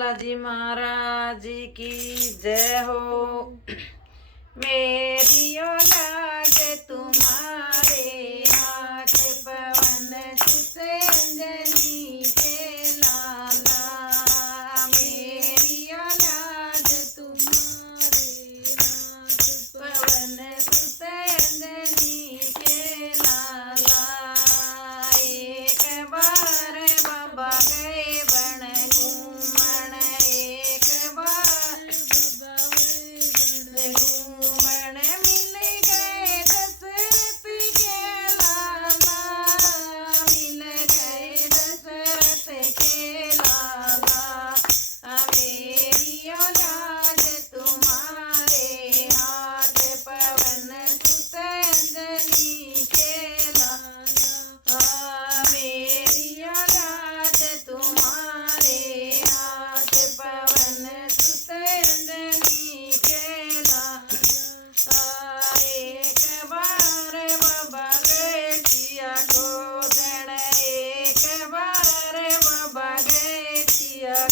लाजी महाराज की जय हो। मेरी औलाद तुम्हारे हाथ पवन सुत अंजनी के लाला। मेरी औलाद तुम्हारे हाथ पवन सुत अंजनी के लाला। एक बार बाबा गए बन घूमन, एक बार घूमन मिल गए दशरथ के लाला। मिल गए दशरथ के लाला। मेरी औलाद तुम्हारे हाथ पवन सुत अंजनी के लाला। मेरी औलाद तुम्हारे हाथ पवन सुत अंजनी के लाला। एक बार बाबा गए किया खोदन, एक बार बाबा गए किया